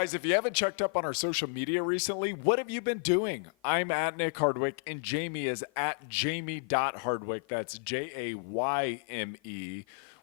Guys, if you haven't checked up on our social media recently, what have you been doing? I'm at Nick Hardwick, and Jayme is at Jayme.Hardwick. That's Jayme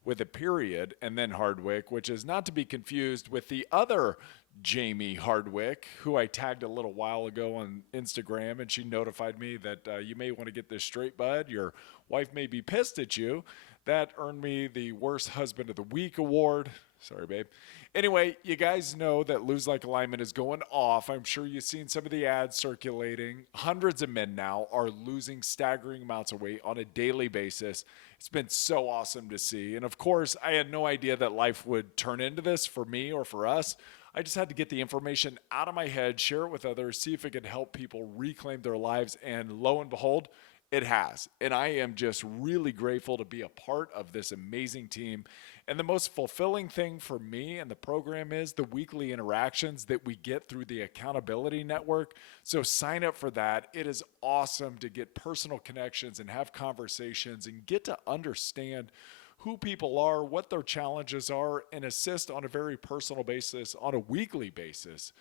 with a period and then Hardwick, which is not to be confused with the other Jayme Hardwick, who I tagged a little while ago on Instagram, and she notified me that you may want to get this straight, bud. Your wife may be pissed at you. That earned me the Worst Husband of the Week award. Sorry, babe. Anyway, you guys know that Lose Like Alignment is going off. I'm sure you've seen some of the ads circulating. Hundreds of men now are losing staggering amounts of weight on a daily basis. It's been so awesome to see. And of course, I had no idea that life would turn into this for me or for us. I just had to get the information out of my head, share it with others, see if it could help people reclaim their lives. And lo and behold, it has. And I am just really grateful to be a part of this amazing team. And the most fulfilling thing for me and the program is the weekly interactions that we get through the Accountability Network. So sign up for that. It is awesome to get personal connections and have conversations and get to understand who people are, what their challenges are, and assist on a very personal basis on a weekly basis.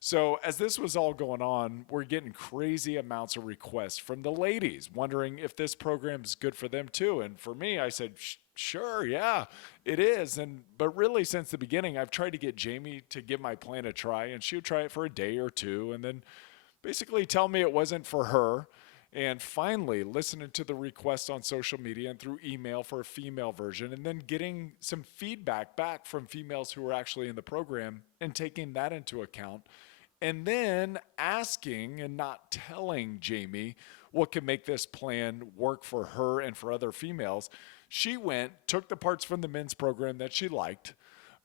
So as this was all going on, we're getting crazy amounts of requests from the ladies wondering if this program is good for them too. And for me, I said, sure, yeah, it is. But really, since the beginning, I've tried to get Jayme to give my plan a try, and she would try it for a day or two and then basically tell me it wasn't for her. And finally, listening to the requests on social media and through email for a female version, and then getting some feedback back from females who are actually in the program and taking that into account. And then asking and not telling Jayme what can make this plan work for her and for other females. She went, took the parts from the men's program that she liked,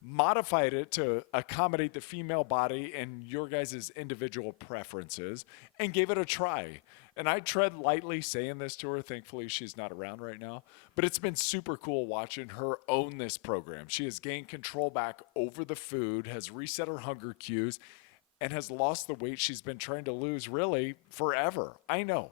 modified it to accommodate the female body and your guys' individual preferences, and gave it a try. And I tread lightly saying this to her. Thankfully, she's not around right now. But it's been super cool watching her own this program. She has gained control back over the food, has reset her hunger cues, and has lost the weight she's been trying to lose really forever. I know.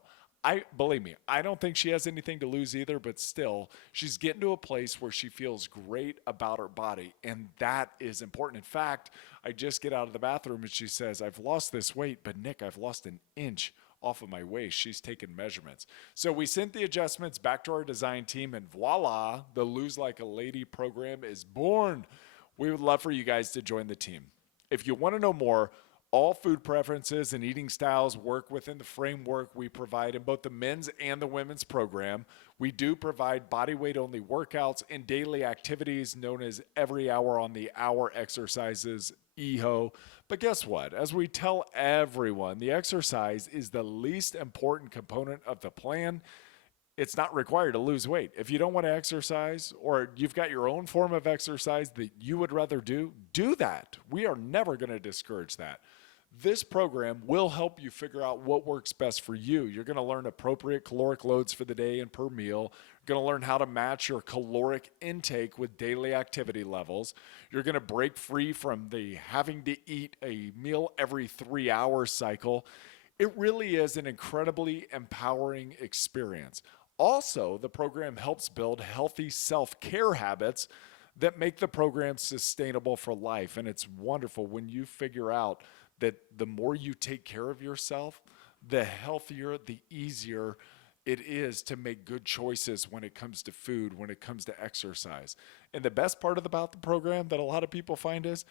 Believe me, I don't think she has anything to lose either, but still, she's getting to a place where she feels great about her body, and that is important. In fact, I just get out of the bathroom and she says, I've lost this weight, but Nick, I've lost an inch off of my waist. She's taken measurements. So we sent the adjustments back to our design team, and voila, the Lose Like a Lady program is born. We would love for you guys to join the team. If you want to know more, all food preferences and eating styles work within the framework we provide in both the men's and the women's program. We do provide body weight only workouts and daily activities known as every hour on the hour exercises, EHO. But guess what? As we tell everyone, the exercise is the least important component of the plan. It's not required to lose weight. If you don't want to exercise, or you've got your own form of exercise that you would rather do that. We are never going to discourage that. This program will help you figure out what works best for you. You're going to learn appropriate caloric loads for the day and per meal. You're going to learn how to match your caloric intake with daily activity levels. You're going to break free from the having to eat a meal every 3 hours cycle. It really is an incredibly empowering experience. Also, the program helps build healthy self-care habits that make the program sustainable for life. And it's wonderful when you figure out that the more you take care of yourself, the healthier, the easier it is to make good choices when it comes to food, when it comes to exercise. And the best part about the program that a lot of people find is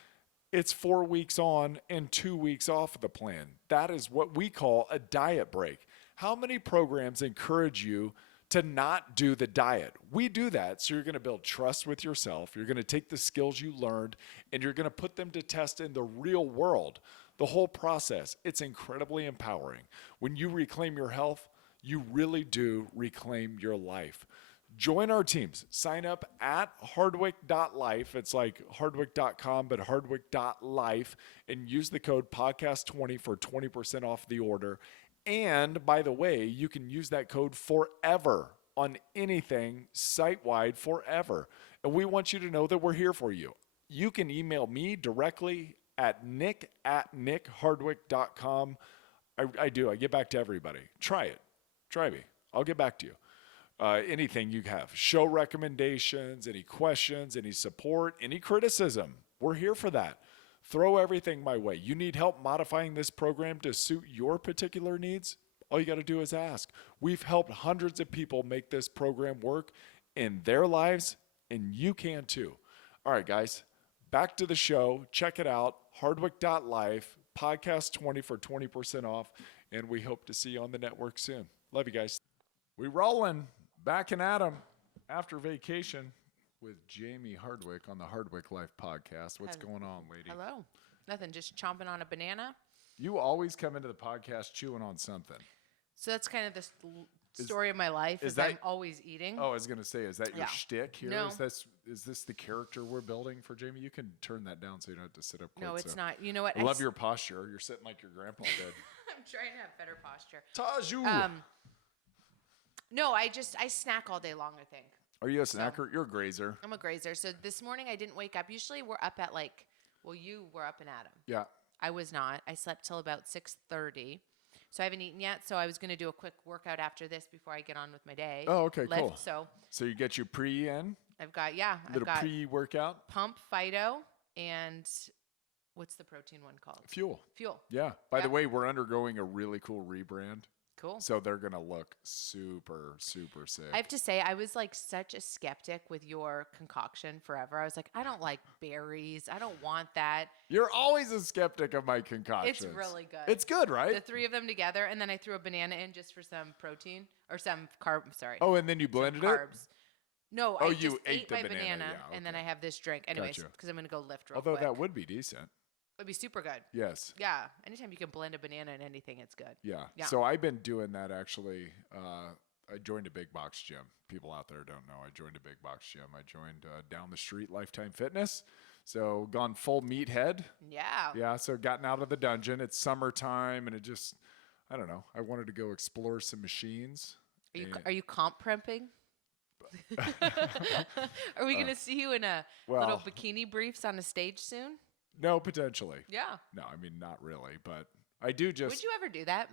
it's 4 weeks on and 2 weeks off of the plan. That is what we call a diet break. How many programs encourage you to not do the diet? We do that so you're going to build trust with yourself. You're going to take the skills you learned and you're going to put them to test in the real world. The whole process, it's incredibly empowering. When you reclaim your health, you really do reclaim your life. Join our teams. Sign up at hardwick.life. It's like hardwick.com, but hardwick.life, and use the code podcast20 for 20% off the order. And by the way, you can use that code forever on anything site-wide forever. And we want you to know that we're here for you. You can email me directly at nick@nickhardwick.com. I do. I get back to everybody. Try it. Try me. I'll get back to you. Anything you have. Show recommendations, any questions, any support, any criticism. We're here for that. Throw everything my way. You need help modifying this program to suit your particular needs? All you got to do is ask. We've helped hundreds of people make this program work in their lives, and you can too. All right, guys, back to the show. Check it out, HardwickLIFE, podcast 20 for 20% off, and we hope to see you on the network soon. Love you guys. We rolling, back and at 'em after vacation with Jayme Hardwick on the HardwickLIFE Podcast. What's going on, lady? Hello. Nothing, just chomping on a banana. You always come into the podcast chewing on something. So that's kind of the story of my life, is I'm always eating. Oh, I was going to say, is that your shtick here? No. Is this the character we're building for Jayme? You can turn that down so you don't have to sit up quite No, it's so. not. You know what? I love your posture. You're sitting like your grandpa did. I'm trying to have better posture. Taju! No, I snack all day long, I think. Are you a snacker? You're a grazer. I'm a grazer. So this morning I didn't wake up. Usually we're up at you were up and at 'em. Yeah. I was not. I slept till about 6:30. So I haven't eaten yet. So I was going to do a quick workout after this before I get on with my day. Oh, okay, cool. So you get your pre in? I've got, Little pre-workout? Pump, Fido, and what's the protein one called? Fuel. Fuel. Yeah. By the way, we're undergoing a really cool rebrand. Cool. So they're going to look super, super sick. I have to say, I was like such a skeptic with your concoction forever. I was like, I don't like berries. I don't want that. You're always a skeptic of my concoctions. It's really good. It's good, right? The three of them together, and then I threw a banana in just for some protein or some carb. Sorry. Oh, and then you blended it? Carbs. No, I you just ate the my banana, and then I have this drink. Anyways, Gotcha. because I'm going to go lift real Although quick. that would be decent. It'd be super good. Yes. Yeah. Anytime you can blend a banana in anything, it's good. Yeah. Yeah. So I've been doing that actually. I joined a big box gym. People out there don't know. I joined a big box gym. I joined down the street Lifetime Fitness. So gone full meathead. Yeah. Yeah. So gotten out of the dungeon. It's summertime and it just, I don't know. I wanted to go explore some machines. Are you comp prepping? Are we going to see you in a little bikini briefs on a stage soon? No, potentially. Yeah. No, I mean, not really, but I do just. Would you ever do that?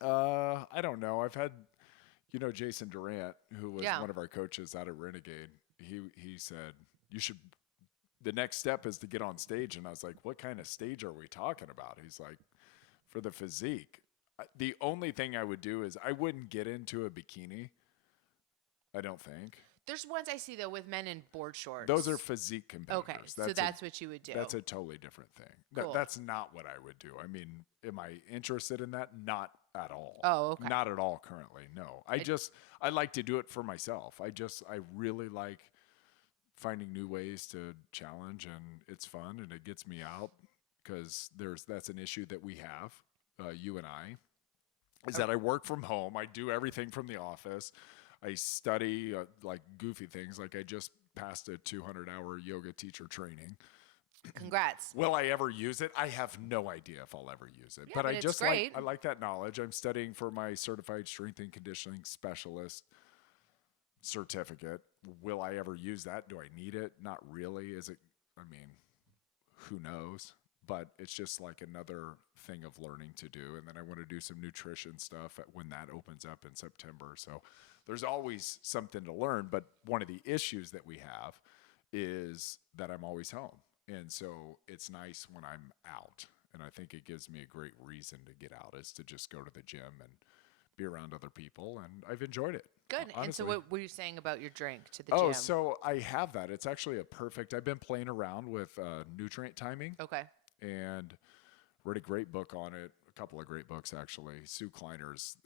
I don't know. I've had, Jason Durant, who was one of our coaches out at Renegade. He said, the next step is to get on stage. And I was like, what kind of stage are we talking about? He's like, for the physique. The only thing I would do is I wouldn't get into a bikini. I don't think. There's ones I see, though, with men in board shorts. Those are physique competitors. Okay, so that's what you would do. That's a totally different thing. Cool. That's not what I would do. I mean, am I interested in that? Not at all. Oh, okay. Not at all currently, no. I like to do it for myself. I really like finding new ways to challenge, and it's fun, and it gets me out because that's an issue that we have, you and I, is that I work from home. I do everything from the office. I study like goofy things. Like I just passed a 200-hour yoga teacher training. Congrats. Will I ever use it? I have no idea if I'll ever use it. Yeah, but I just great. I like that knowledge. I'm studying for my certified strength and conditioning specialist certificate. Will I ever use that? Do I need it? Not really. Who knows? But it's just like another thing of learning to do. And then I want to do some nutrition stuff when that opens up in September. So there's always something to learn. But one of the issues that we have is that I'm always home. And so it's nice when I'm out. And I think it gives me a great reason to get out, is to just go to the gym and be around other people. And I've enjoyed it. Good. Honestly. And so what were you saying about your drink to the gym? Oh, so I have that. It's actually I've been playing around with nutrient timing. Okay. And read a great book on it, a couple of great books actually. Sue Kleiner's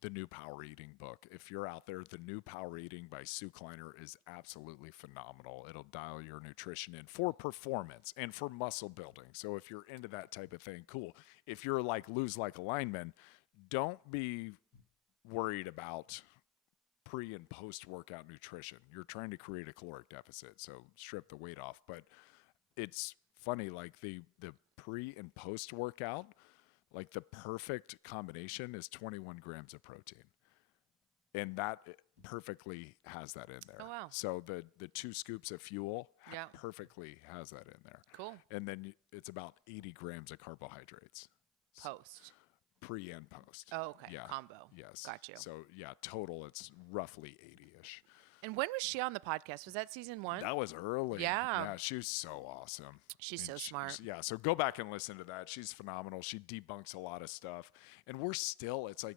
The New Power Eating book. If you're out there, The New Power Eating by Sue Kleiner is absolutely phenomenal. It'll dial your nutrition in for performance and for muscle building. So if you're into that type of thing, cool. If you're like lose like a lineman, don't be worried about pre and post workout nutrition. You're trying to create a caloric deficit, so strip the weight off. But it's funny, like the pre and post workout, like the perfect combination is 21 grams of protein, and that perfectly has that in there. Oh wow! So the 2 scoops of fuel perfectly has that in there. Cool. And then it's about 80 grams of carbohydrates. Post. Pre and post. Oh, okay. Yeah. Combo. Yes. Got you. So yeah, total it's roughly 80-ish. And when was she on the podcast? Was that season 1? That was early. Yeah. Yeah, she was so awesome. She's so smart. Yeah, so go back and listen to that. She's phenomenal. She debunks a lot of stuff. And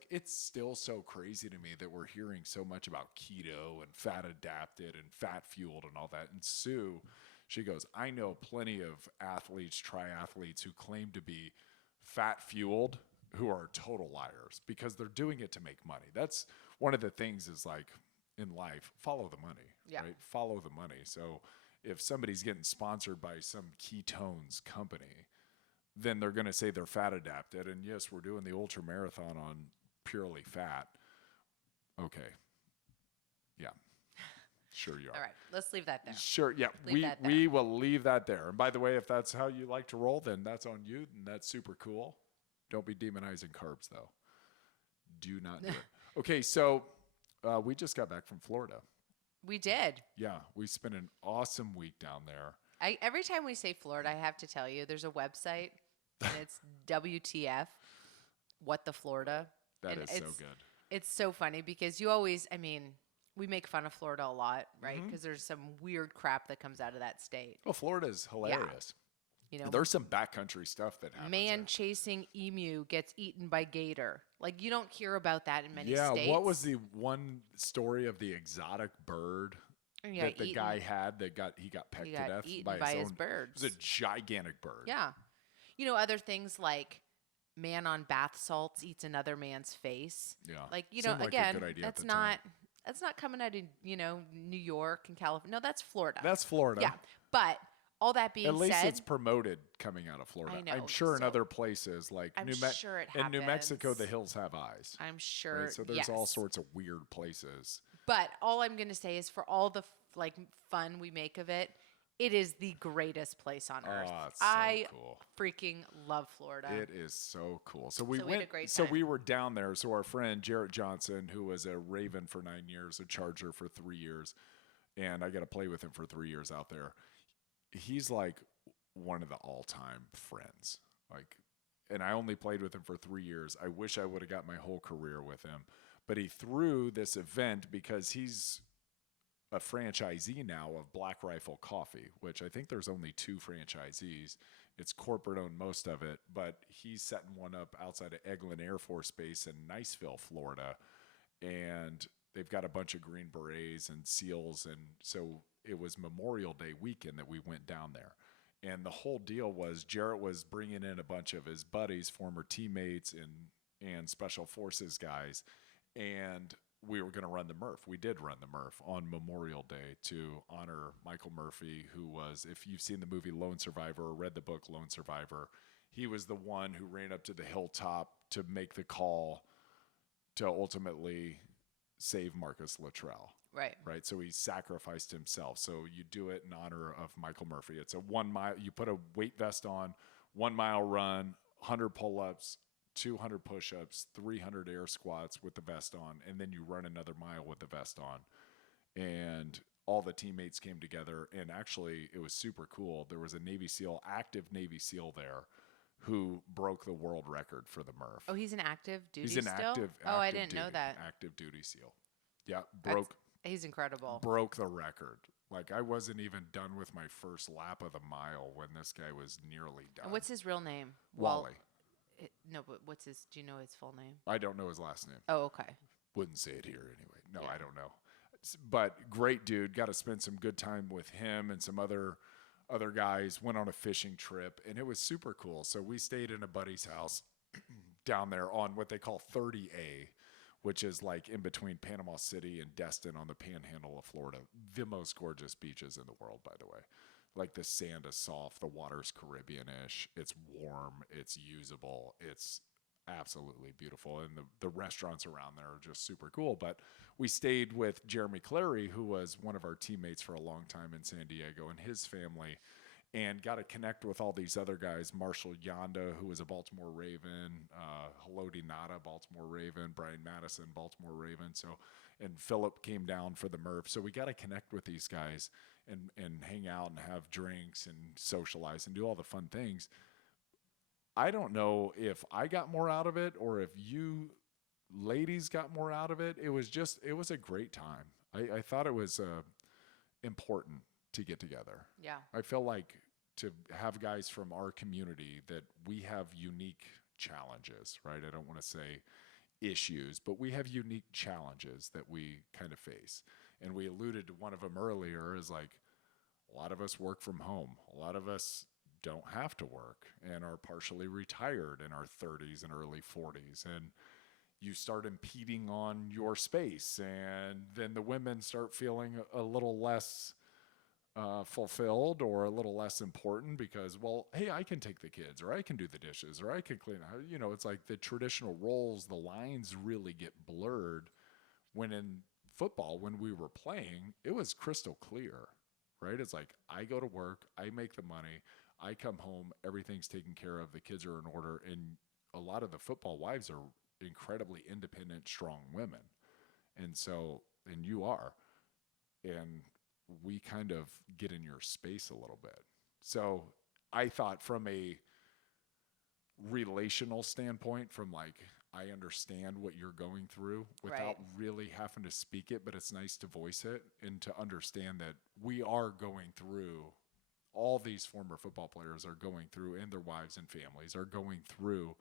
it's still so crazy to me that we're hearing so much about keto and fat adapted and fat fueled and all that. And Sue, she goes, I know plenty of athletes, triathletes who claim to be fat fueled who are total liars because they're doing it to make money. That's one of the things is like in life, follow the money, right? Follow the money. So if somebody's getting sponsored by some ketones company, then they're going to say they're fat adapted. And yes, we're doing the ultra marathon on purely fat. Okay. Yeah. Sure you are. All right. Let's leave that there. Sure. Yeah. We will leave that there. And by the way, if that's how you like to roll, then that's on you. And that's super cool. Don't be demonizing carbs though. Do not do it. Okay. So we just got back from Florida. We did. Yeah. We spent an awesome week down there. Every time we say Florida, I have to tell you, there's a website, and it's WTF, What the Florida. That is so good. It's so funny because you always, I mean, we make fun of Florida a lot, right? Because there's some weird crap that comes out of that state. Well, Florida is hilarious. You know, there's some backcountry stuff that happens. Man chasing emu gets eaten by gator. Like, you don't hear about that in many states. Yeah, what was the one story of the exotic bird that the guy had that he got pecked to death by his birds? It was a gigantic bird. Yeah. You know, other things like man on bath salts eats another man's face. Yeah. Like, you Seemed know, like a again, good idea at that's the not time. that's not coming out of, you know, New York and California. No, that's Florida. That's Florida. Yeah. But all that being said, at least it's promoted coming out of Florida. I know, I'm sure in so other places like I'm sure it in New Mexico, happens. the hills have eyes. I'm sure. Right? So there's all yes. sorts of weird places. But all I'm going to say is for all the like fun we make of it, it is the greatest place on earth. Oh, it's so cool. Freaking love Florida. It is so cool. So we had went. a great So time. we were down there. So our friend Jarrett Johnson, who was a Raven for 9 years, a Charger for 3 years, and I got to play with him for 3 years out there. He's like one of the all-time friends. Like, and I only played with him for 3 years. I wish I would have got my whole career with him, but he threw this event because he's a franchisee now of Black Rifle Coffee, which I think there's only 2 franchisees. It's corporate owned, most of it, but he's setting one up outside of Eglin Air Force Base in Niceville, Florida. And they've got a bunch of Green Berets and SEALs. And so it was Memorial Day weekend that we went down there. And the whole deal was Jarrett was bringing in a bunch of his buddies, former teammates, and special forces guys. And we were going to run the Murph. We did run the Murph on Memorial Day to honor Michael Murphy, who was, if you've seen the movie Lone Survivor or read the book Lone Survivor, he was the one who ran up to the hilltop to make the call to ultimately save Marcus Luttrell. Right. So he sacrificed himself. So you do it in honor of Michael Murphy. It's a 1 mile, you put a weight vest on, 1 mile run, 100 pull-ups, 200 push-ups, 300 air squats with the vest on, and then you run another mile with the vest on. And all the teammates came together, and actually it was super cool. There was a Navy SEAL, active Navy SEAL there, who broke the world record for the Murph. Oh, he's an active duty He's an still? active Oh, I didn't duty, know that. active duty SEAL. Yeah, broke He's incredible. broke the record. Like, I wasn't even done with my first lap of the mile when this guy was nearly done. And what's his real name? Wally. No, but do you know his full name? I don't know his last name. Oh, okay. Wouldn't say it here anyway. No, Yeah. I don't know. But great dude. Got to spend some good time with him and some other guys. Went on a fishing trip, and it was super cool. So we stayed in a buddy's house down there on what they call 30A, which is like in between Panama City and Destin on the panhandle of Florida. The most gorgeous beaches in the world, by the way. Like, the sand is soft, the water's Caribbean-ish, it's warm, it's usable, it's absolutely beautiful. And the restaurants around there are just super cool. But we stayed with Jeremy Clary, who was one of our teammates for a long time in San Diego, and his family, and got to connect with all these other guys. Marshall Yonda, who was a Baltimore Raven, Haloti Nada, Baltimore Raven, Brian Madison, Baltimore Raven. So, and Philip came down for the Murph. So we got to connect with these guys and hang out and have drinks and socialize and do all the fun things. I don't know if I got more out of it or if you ladies got more out of it. It was a great time. I thought it was important to get together. Yeah. I feel like to have guys from our community that we have unique challenges, right? I don't want to say issues, but we have unique challenges that we kind of face. And we alluded to one of them earlier is like a lot of us work from home. A lot of us don't have to work and are partially retired in our 30s and early 40s. And you start impeding on your space, and then the women start feeling a little less fulfilled or a little less important because, well, hey, I can take the kids, or I can do the dishes, or I can clean. You know, it's like the traditional roles, the lines really get blurred. When in football, when we were playing, it was crystal clear, right? It's like I go to work, I make the money, I come home, everything's taken care of, the kids are in order, and a lot of the football wives are incredibly independent, strong women. And so, and you are. And we kind of get in your space a little bit. So I thought from a relational standpoint, from like, I understand what you're going through without really having to speak it, but it's nice to voice it and to understand that we are going through, all these former football players are going through, and their wives and families are going through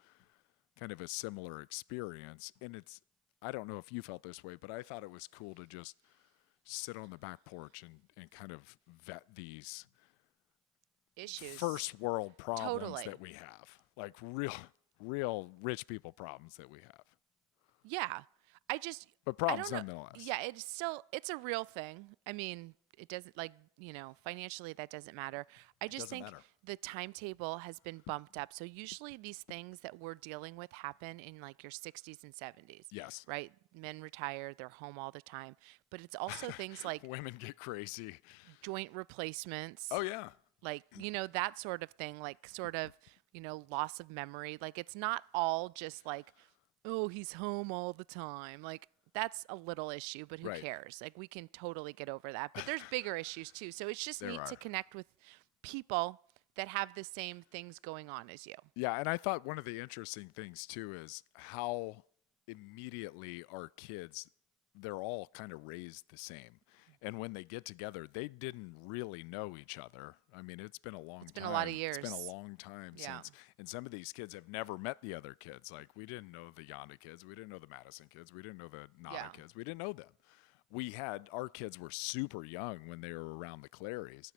kind of a similar experience. And it's, I don't know if you felt this way, but I thought it was cool to just sit on the back porch and kind of vet these Issues. first world problems Totally. that we have, like real rich people problems that we have. Yeah. But problems nonetheless. Yeah, it's a real thing. I mean, it doesn't, like, you know, financially that doesn't matter. I just think the timetable has been bumped up. So usually these things that we're dealing with happen in like your 60s and 70s. Yes. Right? Men retire, they're home all the time. But it's also things like women get crazy. Joint replacements. Oh yeah. Like, you know, that sort of thing, like sort of, you know, loss of memory. Like, it's not all just like, oh, he's home all the time. Like, that's a little issue, but who cares? Like, we can totally get over that. But there's bigger issues too. So it's just neat to connect with people that have the same things going on as you. Yeah, and I thought one of the interesting things too is how immediately our kids, they're all kind of raised the same. And when they get together, they didn't really know each other. I mean, it's been a long time. It's been a lot of years. It's been a long time since. And some of these kids have never met the other kids. Like, we didn't know the Yonda kids. We didn't know the Madison kids. We didn't know the Nada kids. We didn't know them. Our kids were super young when they were around the Clarys.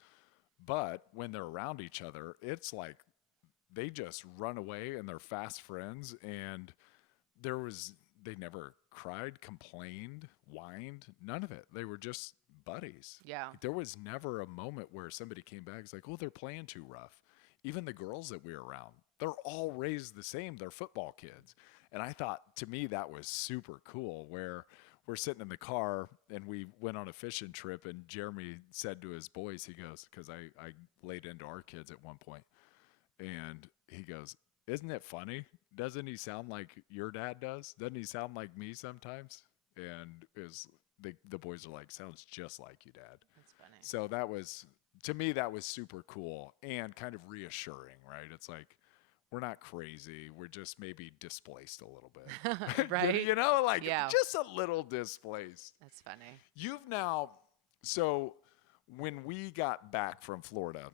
But when they're around each other, it's like they just run away and they're fast friends. And they never cried, complained, whined, none of it. They were just buddies. Yeah. There was never a moment where somebody came back and was like, oh, they're playing too rough. Even the girls that we were around, they're all raised the same. They're football kids. And I thought, to me, that was super cool, where we're sitting in the car and we went on a fishing trip, and Jeremy said to his boys, he goes, because I laid into our kids at one point, and he goes, isn't it funny? Doesn't he sound like your dad does? Doesn't he sound like me sometimes? And the boys are like, sounds just like you, Dad. That's funny. So that was, to me, that was super cool and kind of reassuring, right? It's like, we're not crazy. We're just maybe displaced a little bit. Right? You know, like just a little displaced. That's funny. So when we got back from Florida,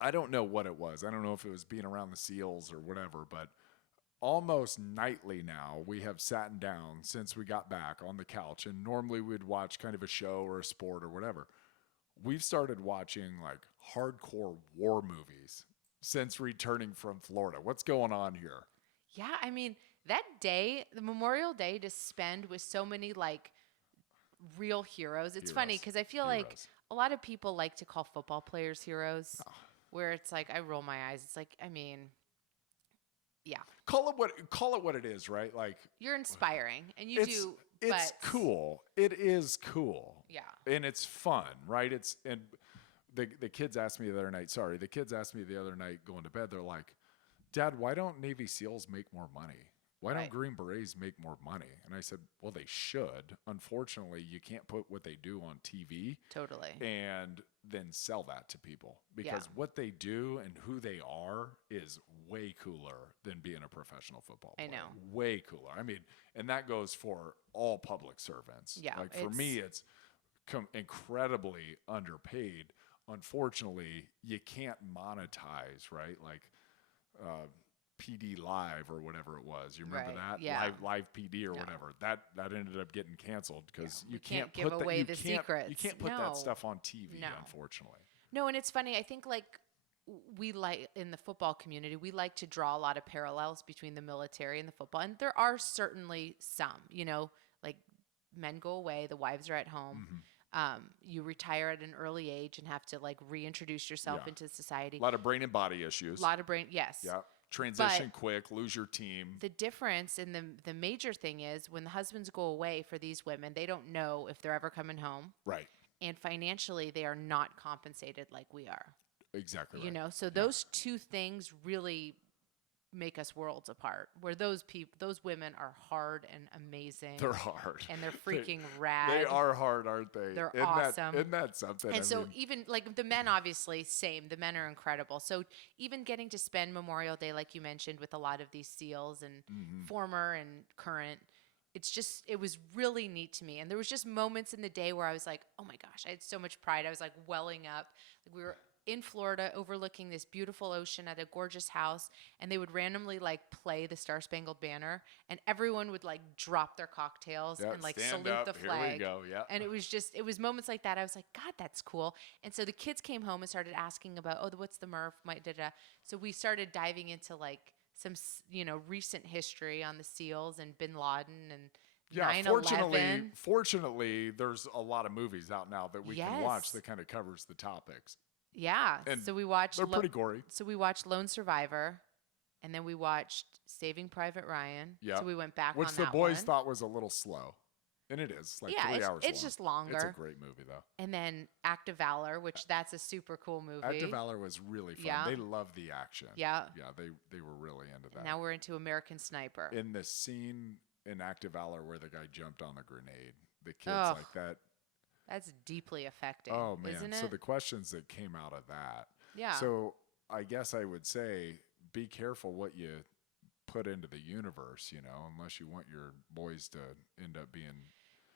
I don't know what it was. I don't know if it was being around the SEALs or whatever, but almost nightly now, we have sat down since we got back on the couch, and normally we'd watch kind of a show or a sport or whatever. We've started watching like hardcore war movies since returning from Florida. What's going on here? Yeah, I mean, that day, the Memorial Day, to spend with so many like real heroes. It's funny because I feel like a lot of people like to call football players heroes, where it's like, I roll my eyes. It's like, I mean, yeah. Call it what it is, right? Like, you're inspiring, and you do. It's cool. It is cool. Yeah. And it's fun, right? The kids asked me the other night. Sorry, the kids asked me the other night going to bed. They're like, Dad, why don't Navy SEALs make more money? Why don't Green Berets make more money? And I said, well, they should. Unfortunately, you can't put what they do on TV. Totally. And then sell that to people, because what they do and who they are is way cooler than being a professional football player. I know. Way cooler. I mean, and that goes for all public servants. Yeah. Like for me, incredibly underpaid. Unfortunately, you can't monetize, right? Like PD Live or whatever it was. You remember that? Yeah. Live PD or whatever. That ended up getting canceled because you can't give put away the secrets. You can't put that stuff on TV, unfortunately. No, and it's funny. I think like we like in the football community, we like to draw a lot of parallels between the military and the football. And there are certainly some, like men go away, the wives are at home. You retire at an early age and have to like reintroduce yourself into society. A lot of brain and body issues. Yes. Yeah. Transition quick, lose your team. The difference and the major thing is when the husbands go away for these women, they don't know if they're ever coming home. Right. And financially, they are not compensated like we are. Exactly right. So those two things really make us worlds apart. Where those women are hard and amazing. They're hard. And they're freaking rad. They are hard, aren't they? They're awesome. Isn't that something? And even like the men, obviously, same. The men are incredible. So even getting to spend Memorial Day, like you mentioned, with a lot of these SEALs and former and current, it was really neat to me. And there was just moments in the day where I was like, oh my gosh, I had so much pride. I was like welling up. Like we were in Florida overlooking this beautiful ocean at a gorgeous house, and they would randomly like play the Star Spangled Banner, and everyone would like drop their cocktails and like salute the flag. Here we go. Yeah. And it was moments like that. I was like, God, that's cool. And so the kids came home and started asking about, what's the Murph? So we started diving into like some, recent history on the SEALs and Bin Laden and 9/11. Fortunately, there's a lot of movies out now that we can watch that kind of covers the topics. Yeah. And so we watched. They're pretty gory. So we watched Lone Survivor, and then we watched Saving Private Ryan. Yeah. So we went back Which on the that boys one. thought was a little slow. And it is. Like 3 hours long. It's just longer. It's a great movie, though. And then Act of Valor, which that's a super cool movie. Act of Valor was really fun. Yeah. They love the action. Yeah. Yeah, they were really into that. Now we're into American Sniper. In the scene in Act of Valor where the guy jumped on the grenade, the kids like that. That's deeply affecting. Oh, man. Isn't it? So the questions that came out of that. Yeah. So I guess I would say be careful what you put into the universe, unless you want your boys to end up being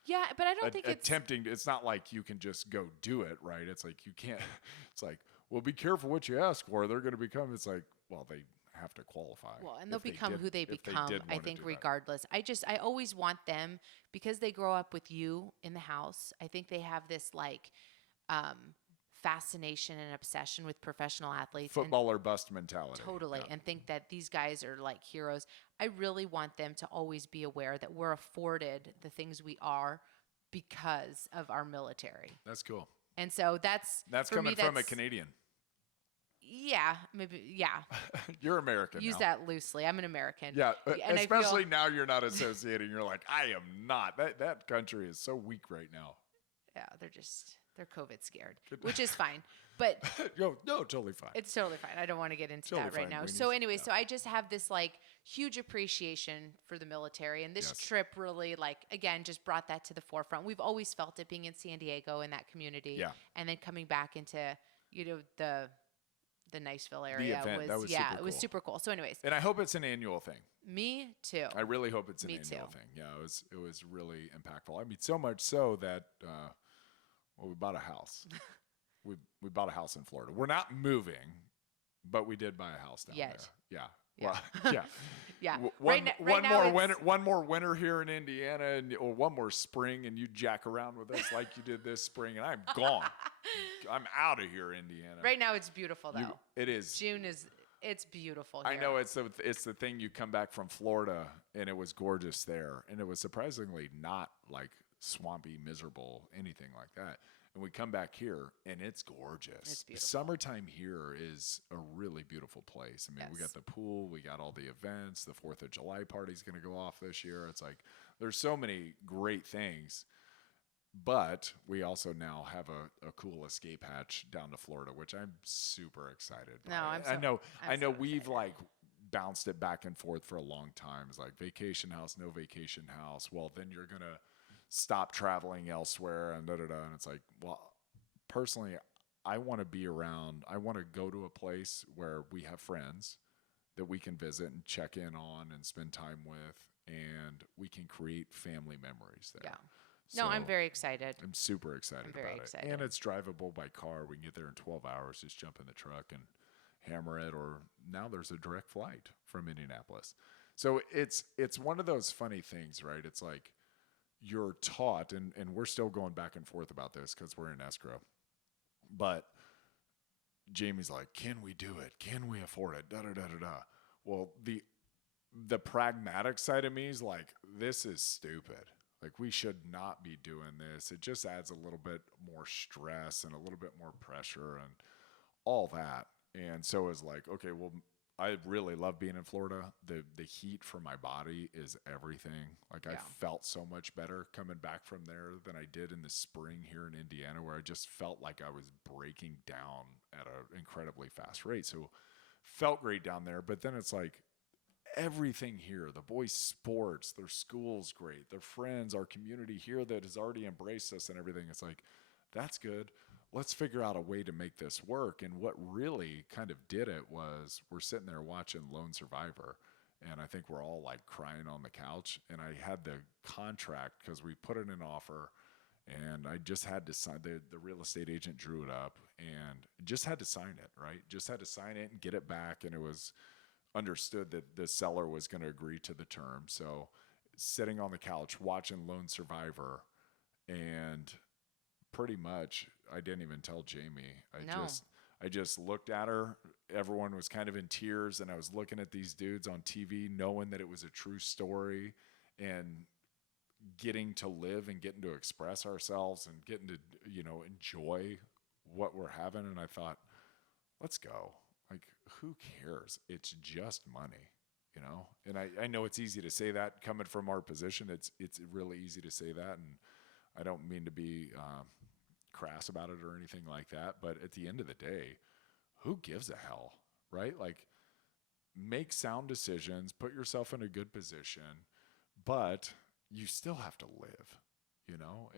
Yeah, but I don't think attempting. It's not like you can just go do it, right? It's like you can't. It's like, well, be careful what you ask for. They're going to become. It's like, well, they have to qualify. Well, and they'll become who they become. I think regardless. I always want them because they grow up with you in the house. I think they have this like fascination and obsession with professional athletes. Football or bust mentality. Totally. Yeah. And think that these guys are like heroes. I really want them to always be aware that we're afforded the things we are because of our military. That's cool. And so that's coming from a Canadian. Yeah, maybe. Yeah. You're American. Use that loosely. I'm an American. Yeah, and especially now you're not associating. You're like, I am not. That country is so weak right now. Yeah, they're COVID scared, which is fine. But no, totally fine. It's totally fine. I don't want to get into that right now. So anyway, so I just have this like huge appreciation for the military, and this trip really like again just brought that to the forefront. We've always felt it being in San Diego in that community, and then coming back into the Niceville area was super it was super cool. So anyways, and I hope it's an annual thing. Me too. I really hope it's an annual thing. Yeah, it was really impactful. I mean, so much so that we bought a house. we bought a house in Florida. We're not moving, but we did buy a house down there. Yeah. Well, yeah. Yeah. One more winter here in Indiana, or one more spring, and you jack around with us like you did this spring, and I'm gone. I'm out of here, Indiana. Right now, it's beautiful though. It is. It's beautiful here. I know it's the thing. You come back from Florida, and it was gorgeous there, and it was surprisingly not like swampy, miserable, anything like that. And we come back here, and it's gorgeous. It's beautiful. Summertime here is a really beautiful place. I mean, we got the pool, we got all the events. The 4th of July party's going to go off this year. It's like there's so many great things. But we also now have a cool escape hatch down to Florida, which I'm super excited about. I know we've like bounced it back and forth for a long time. It's like vacation house, no vacation house. Well, then you're going to stop traveling elsewhere and and it's like, well, personally, I want to be around. I want to go to a place where we have friends that we can visit and check in on and spend time with, and we can create family memories there. Yeah. No, I'm very excited. I'm super excited I'm very about excited. it. And it's drivable by car. We can get there in 12 hours, just jump in the truck and hammer it. Or now there's a direct flight from Indianapolis. So it's one of those funny things, right? It's like you're taught, and we're still going back and forth about this because we're in escrow. But Jamie's like, can we do it? Can we afford it? Da da da da da. Well, the pragmatic side of me is like, this is stupid. Like, we should not be doing this. It just adds a little bit more stress and a little bit more pressure and all that. And so it's like, okay, well, I really love being in Florida. The heat for my body is everything. Like, I felt so much better coming back from there than I did in the spring here in Indiana, where I just felt like I was breaking down at an incredibly fast rate. So felt great down there. But then it's like, everything here, the boys' sports, their school's great, their friends, our community here that has already embraced us and everything. It's like, that's good. Let's figure out a way to make this work. And what really kind of did it was, we're sitting there watching Lone Survivor, and I think we're all like crying on the couch. And I had the contract because we put in an offer, and I just had to sign. The real estate agent drew it up and just had to sign it, right? Just had to sign it and get it back. And it was understood that the seller was going to agree to the term. So sitting on the couch watching Lone Survivor, and pretty much I didn't even tell Jayme. I just looked at her. Everyone was kind of in tears, and I was looking at these dudes on TV, knowing that it was a true story, and getting to live and getting to express ourselves and getting to, enjoy what we're having. And I thought, let's go. Like, who cares? It's just money, And I know it's easy to say that coming from our position. It's really easy to say that, and I don't mean to be crass about it or anything like that. But at the end of the day, who gives a hell, right? Like, make sound decisions, put yourself in a good position, but you still have to live,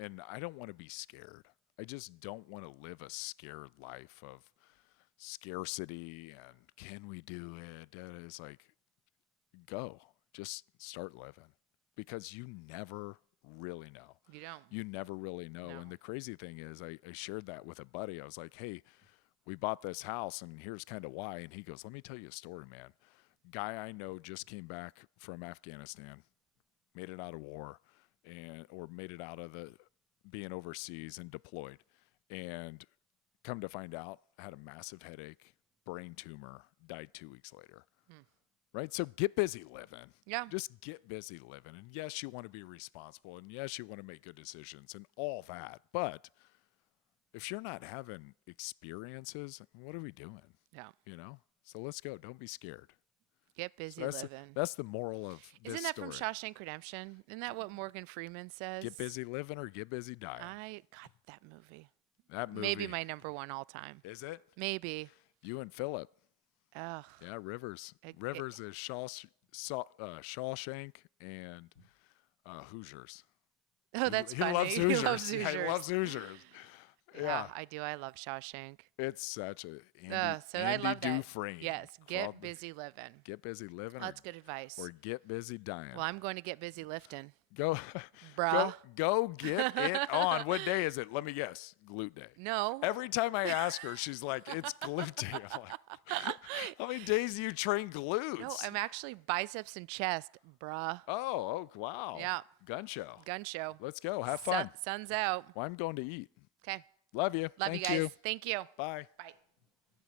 And I don't want to be scared. I just don't want to live a scared life of scarcity and can we do it? It's like, go, just start living, because you never really know. You don't. You never really know. No. And the crazy thing is, I shared that with a buddy. I was like, hey, we bought this house and here's kind of why. And he goes, let me tell you a story, man. Guy I know just came back from Afghanistan, made it out of war, or made it out of being overseas and deployed, and come to find out, had a massive headache, brain tumor, died 2 weeks later. Right? So get busy living. Yeah. Just get busy living. And yes, you want to be responsible, and yes, you want to make good decisions and all that. But if you're not having experiences, what are we doing? Yeah. So let's go. Don't be scared. Get busy living. That's the moral of this Isn't that story. from Shawshank Redemption? Isn't that what Morgan Freeman says? Get busy living or get busy dying. God, that movie. That movie. Maybe my number one all time. Is it? Maybe. You and Philip. Ugh. Yeah, Rivers. Rivers is Shawshank and Hoosiers. Oh, that's He funny. loves Hoosiers. He loves Hoosiers. Yeah, he loves Hoosiers. Yeah, I do. I love Shawshank. It's such a So Andy I love that. Dufresne. Yes, get busy living. Get busy living. That's good advice. Or get busy dying. Well, I'm going to get busy lifting. Go, Bruh. go get it on. What day is it? Let me guess. Glute day. No. Every time I ask her, she's like, it's glute day. I'm like, how many days do you train glutes? No, I'm actually biceps and chest, bruh. Oh, wow. Yeah. Gun show. Gun show. Let's go. Have fun. Sun's out. Well, I'm going to eat. Okay. Love you. Love you Thank guys. Thank you. Bye. Bye.